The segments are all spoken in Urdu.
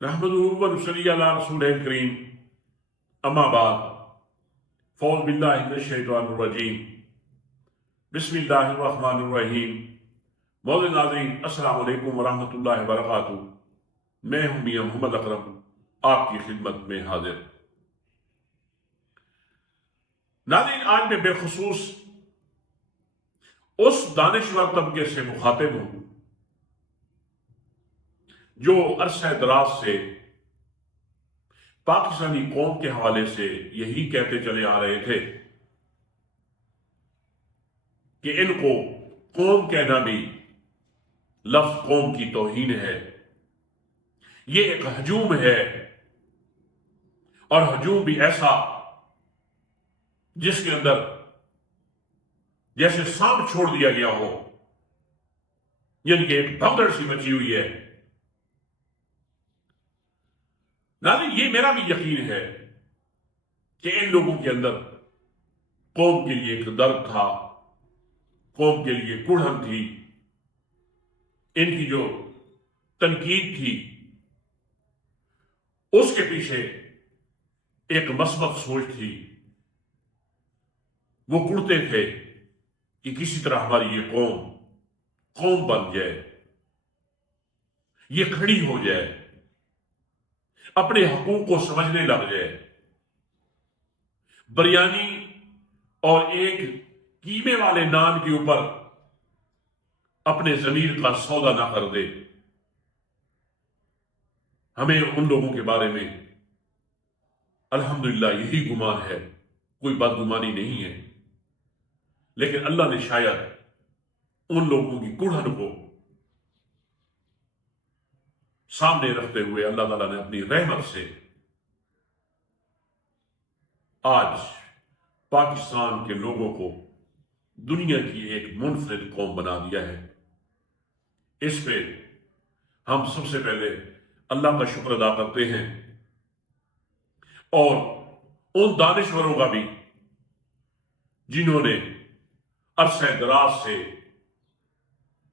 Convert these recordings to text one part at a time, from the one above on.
نحمده ونصلي على رسوله الكريم اما بعد فاعوذ باللہ من الشیطان الرجیم بسم اللہ الرحمن الرحیم مولانا ناظرین السلام علیکم ورحمۃ اللہ وبرکاتہ۔ میں ہوں میاں محمد اکرم، آپ کی خدمت میں حاضر۔ ناظرین، آج میں بالخصوص اس دانشور طبقے سے مخاطب ہوں جو عرصہ دراز سے پاکستانی قوم کے حوالے سے یہی کہتے چلے آ رہے تھے کہ ان کو قوم کہنا بھی لفظ قوم کی توہین ہے، یہ ایک ہجوم ہے، اور ہجوم بھی ایسا جس کے اندر جیسے سانپ چھوڑ دیا گیا ہو، یعنی کہ ایک بھگدڑ سی مچی ہوئی ہے۔ ناظرین، یہ میرا بھی یقین ہے کہ ان لوگوں کے اندر قوم کے لیے ایک درد تھا، قوم کے لیے کڑھن تھی، ان کی جو تنقید تھی اس کے پیچھے ایک مثبت سوچ تھی۔ وہ کڑھتے تھے کہ کسی طرح ہماری یہ قوم بن جائے، یہ کھڑی ہو جائے، اپنے حقوق کو سمجھنے لگ جائے، بریانی اور ایک قیمے والے نان کے اوپر اپنے ضمیر کا سودا نہ کر دے۔ ہمیں ان لوگوں کے بارے میں الحمدللہ یہی گمان ہے، کوئی بدگمانی نہیں ہے، لیکن اللہ نے شاید ان لوگوں کی کڑھن کو سامنے رکھتے ہوئے اللہ تعالیٰ نے اپنی رحمت سے آج پاکستان کے لوگوں کو دنیا کی ایک منفرد قوم بنا دیا ہے۔ اس پہ ہم سب سے پہلے اللہ کا شکر ادا کرتے ہیں، اور ان دانشوروں کا بھی جنہوں نے عرصہ دراز سے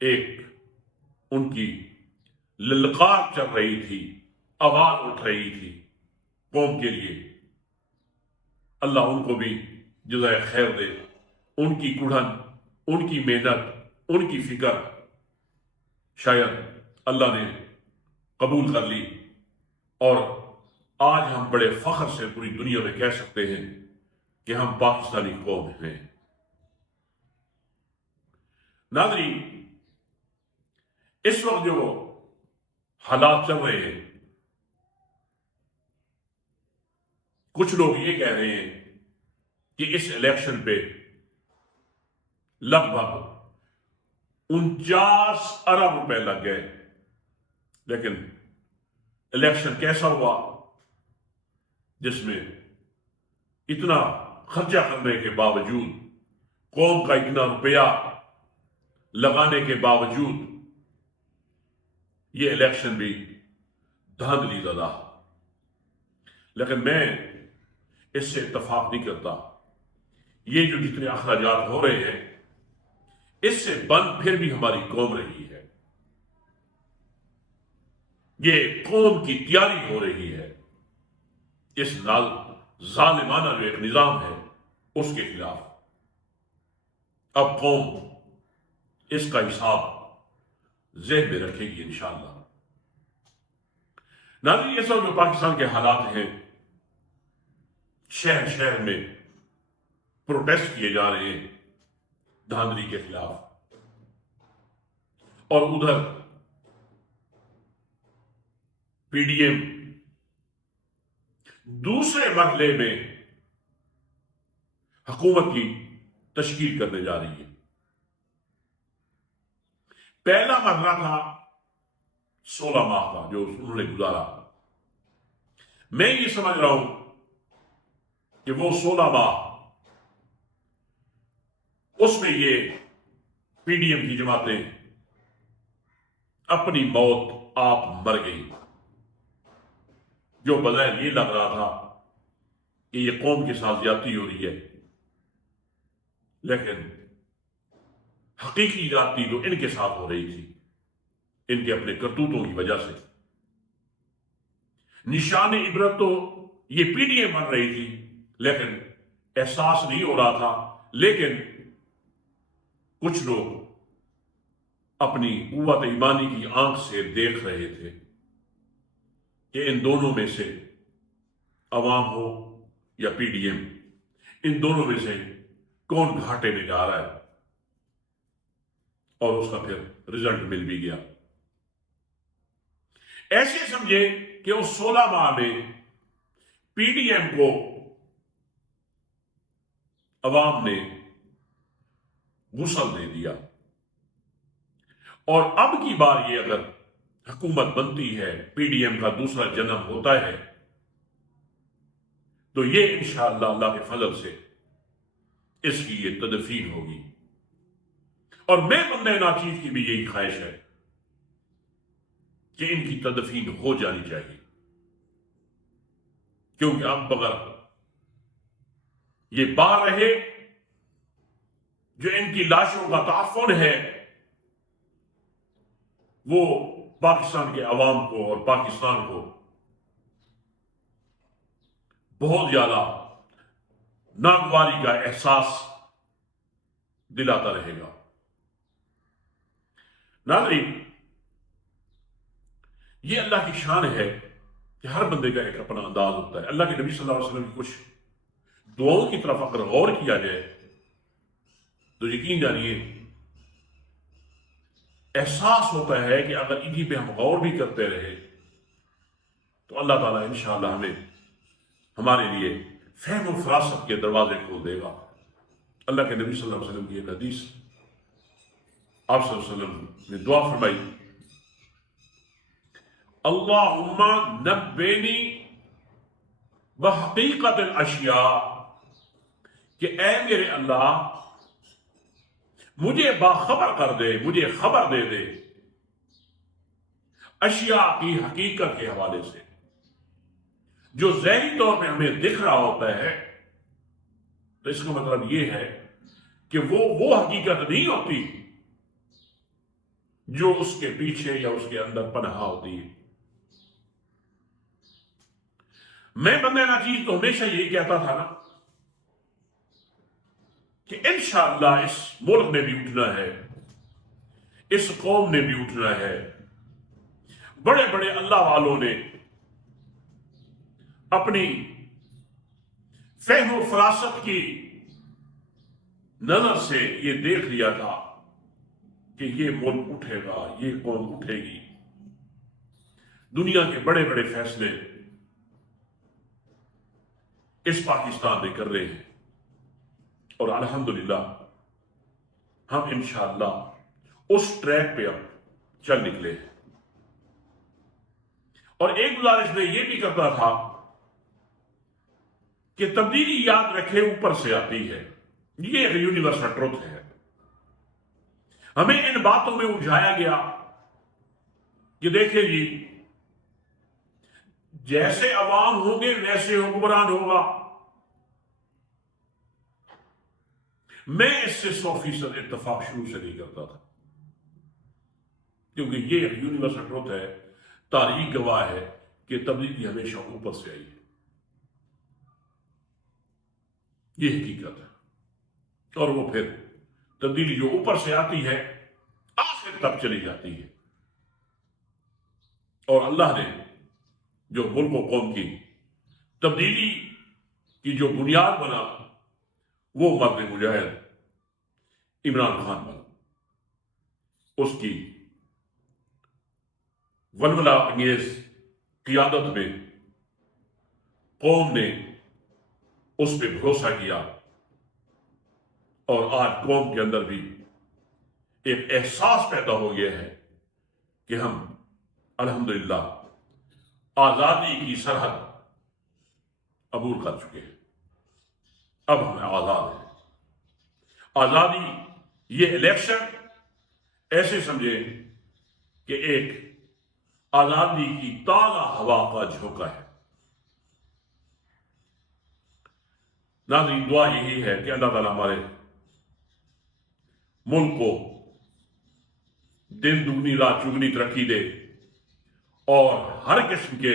ایک ان کی للکار چل رہی تھی، آواز اٹھ رہی تھی قوم کے لیے، اللہ ان کو بھی جزائے خیر دے۔ ان کی کڑھن، ان کی محنت، ان کی فکر شاید اللہ نے قبول کر لی، اور آج ہم بڑے فخر سے پوری دنیا میں کہہ سکتے ہیں کہ ہم پاکستانی قوم ہیں۔ ناظرین، اس وقت جو حالات چل رہے ہیں، کچھ لوگ یہ کہہ رہے ہیں کہ اس الیکشن پہ لگ بھگ 49 ارب روپے لگ گئے، لیکن الیکشن کیسا ہوا جس میں اتنا خرچہ کرنے کے باوجود، قوم کا اتنا روپیہ لگانے کے باوجود، یہ الیکشن بھی دھاندلی زدہ۔ لیکن میں اس سے اتفاق نہیں کرتا۔ یہ جو جتنے اخراجات ہو رہے ہیں، اس سے بند پھر بھی ہماری قوم رہی ہے، یہ قوم کی تیاری ہو رہی ہے اس ظالمانہ جو ایک نظام ہے اس کے خلاف۔ اب قوم اس کا حساب ذہن میں رکھے گی انشاءاللہ۔ ناظرین، یہ سب جو پاکستان کے حالات ہیں، شہر شہر میں پروٹیسٹ کیے جا رہے ہیں دھاندلی کے خلاف، اور ادھر پی ڈی ایم دوسرے مرحلے میں حکومت کی تشکیل کرنے جا رہی ہے۔ پہلا مرحلہ تھا 16 ماہ کا جو انہوں نے گزارا۔ میں یہ سمجھ رہا ہوں کہ وہ 16 ماہ، اس میں یہ پی ڈی ایم کی جماعتیں اپنی موت آپ مر گئی۔ جو بظاہر یہ لگ رہا تھا کہ یہ قوم کے ساتھ زیادتی ہو رہی ہے، لیکن حقیقی زیادتی تو ان کے ساتھ ہو رہی تھی، ان کے اپنے کرتوتوں کی وجہ سے۔ نشان عبرت تو یہ پی ڈی ایم بن رہی تھی، لیکن احساس نہیں ہو رہا تھا. لیکن کچھ لوگ اپنی قوت ایمانی کی آنکھ سے دیکھ رہے تھے کہ ان دونوں میں سے عوام ہو یا پی ڈی ایم، ان دونوں میں سے کون گھاٹے میں جا رہا ہے. اور اس کا پھر رزلٹ مل بھی گیا. ایسے سمجھے کہ اس 16 ماہ میں پی ڈی ایم کو عوام نے غسل دے دیا. اور اب کی بار یہ اگر حکومت بنتی ہے، پی ڈی ایم کا دوسرا جنم ہوتا ہے، تو یہ انشاءاللہ اللہ کے فضل سے اس کی یہ تدفین ہوگی. اور میں بندہ ناچیز کی بھی یہی خواہش ہے کہ ان کی تدفین ہو جانی چاہیے، کیونکہ اب بغیر یہ بار رہے جو ان کی لاشوں کا تعفن ہے، وہ پاکستان کے عوام کو اور پاکستان کو بہت زیادہ ناگواری کا احساس دلاتا رہے گا. ناظرین، یہ اللہ کی شان ہے کہ ہر بندے کا ایک اپنا انداز ہوتا ہے. اللہ کے نبی صلی اللہ علیہ وسلم کی کچھ دعاؤں کی طرف اگر غور کیا جائے تو یقین جانیے احساس ہوتا ہے کہ اگر انہی پہ ہم غور بھی کرتے رہے تو اللہ تعالیٰ انشاءاللہ ہمیں ہمارے لیے فہم و فراست کے دروازے کھول دے گا. اللہ کے نبی صلی اللہ علیہ وسلم کی ایک حدیث، آپ صلی اللہ علیہ وسلم نے دعا فرمائی، اللہم نبینی بحقیقت الاشیاء، کہ اے میرے اللہ مجھے باخبر کر دے، مجھے خبر دے دے اشیاء کی حقیقت کے حوالے سے. جو ظاہری طور پہ ہمیں دکھ رہا ہوتا ہے تو اس کا مطلب یہ ہے کہ وہ حقیقت نہیں ہوتی جو اس کے پیچھے یا اس کے اندر پنہا ہوتی ہے. میں بندہ ناچیز تو ہمیشہ یہی کہتا تھا نا کہ انشاءاللہ اس ملک نے بھی اٹھنا ہے، اس قوم نے بھی اٹھنا ہے. بڑے بڑے اللہ والوں نے اپنی فہم و فراست کی نظر سے یہ دیکھ لیا تھا کہ یہ ملک اٹھے گا، یہ قوم اٹھے گی. دنیا کے بڑے بڑے فیصلے اس پاکستان میں کر رہے ہیں، اور الحمدللہ ہم انشاءاللہ اس ٹریک پہ اب چل نکلے ہیں. اور ایک گزارش میں یہ بھی کرتا تھا کہ تبدیلی یاد رکھے اوپر سے آتی ہے. یہ ایک یونیورسل ٹروتھ ہے. ہمیں ان باتوں میں الجھایا گیا کہ دیکھیں جی جیسے عوام ہوں گے ویسے حکمران ہوگا. میں اس سے 100% اتفاق شروع سے نہیں کرتا تھا، کیونکہ یہ ایک یونیورسل ٹروتھ ہے، تاریخ گواہ ہے کہ تبدیلی ہمیشہ اوپر سے آئی ہے. یہ حقیقت ہے. اور وہ پھر تبدیلی جو اوپر سے آتی ہے آخر تک چلی جاتی ہے. اور اللہ نے جو ملک و قوم کی تبدیلی کی جو بنیاد بنا وہ مرد مجاہد عمران خان بنا. اس کی ولولہ انگیز قیادت میں قوم نے اس پہ بھروسہ کیا، اور آج قوم کے اندر بھی ایک احساس پیدا ہو گیا ہے کہ ہم الحمدللہ آزادی کی سرحد عبور کر چکے ہیں. اب ہمیں آزاد ہیں. آزادی یہ الیکشن ایسے سمجھے کہ ایک آزادی کی تازہ ہوا کا جھونکا ہے. ناظرین، دعا یہی ہے کہ اللہ تعالیٰ ہمارے ملک کو دن دگنی رات چگنی ترقی دے، اور ہر قسم کے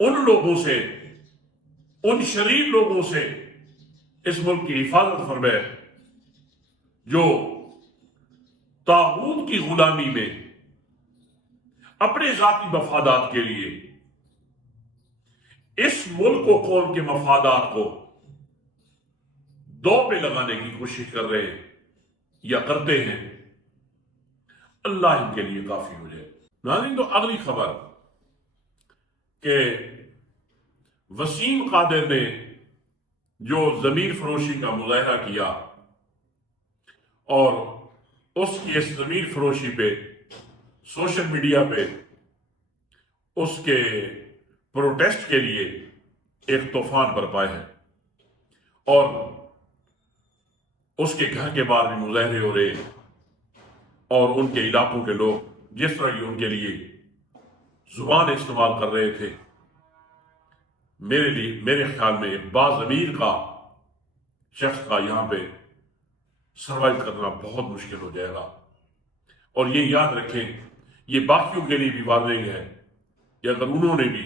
ان لوگوں سے، ان شریر لوگوں سے اس ملک کی حفاظت فرمائے جو طاغوت کی غلامی میں اپنے ذاتی مفادات کے لیے اس ملک و قوم کے مفادات کو دو پہ لگانے کی کوشش کر رہے ہیں یا کرتے ہیں۔ اللہ ان کے لیے کافی ہو جائے۔ ناظرین، تو اگلی خبر کہ وسیم قادر نے جو ضمیر فروشی کا مظاہرہ کیا اور اس کی اس ضمیر فروشی پہ سوشل میڈیا پہ اس کے پروٹیسٹ کے لیے ایک طوفان برپائے ہے اور اس کے گھر کے باہر بھی مظاہرے ہو رہے ہیں اور ان کے علاقوں کے لوگ جس طرح کی ان کے لیے زبان استعمال کر رہے تھے، میرے خیال میں ایک باضمیر کا شخص کا یہاں پہ سروائیو کرنا بہت مشکل ہو جائے گا۔ اور یہ یاد رکھیں، یہ باقیوں کے لیے بھی واضح ہے کہ اگر انہوں نے بھی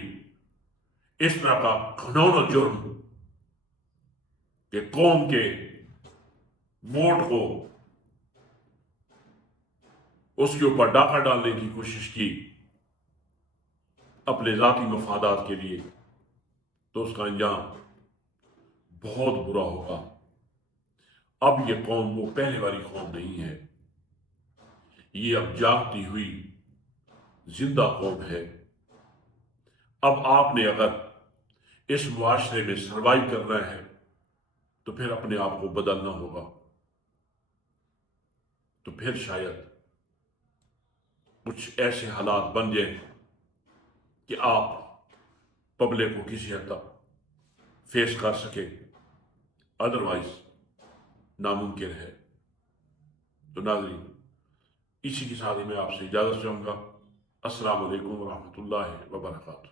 اس طرح کا گھناؤنا جرم کہ قوم کے ووٹ کو اس کے اوپر ڈاکہ ڈالنے کی کوشش کی اپنے ذاتی مفادات کے لیے، تو اس کا انجام بہت برا ہوگا۔ اب یہ قوم وہ پہلے والی قوم نہیں ہے، یہ اب جاگتی ہوئی زندہ قوم ہے۔ اب آپ نے اگر اس معاشرے میں سروائیو کرنا ہے تو پھر اپنے آپ کو بدلنا ہوگا، تو پھر شاید کچھ ایسے حالات بن جائیں کہ آپ پبلک کو کسی حد تک فیس کر سکے، ادروائز ناممکن ہے۔ تو ناظرین، اسی کے ساتھ ہی میں آپ سے اجازت چاہوں گا۔ السلام علیکم ورحمۃ اللہ وبرکاتہ۔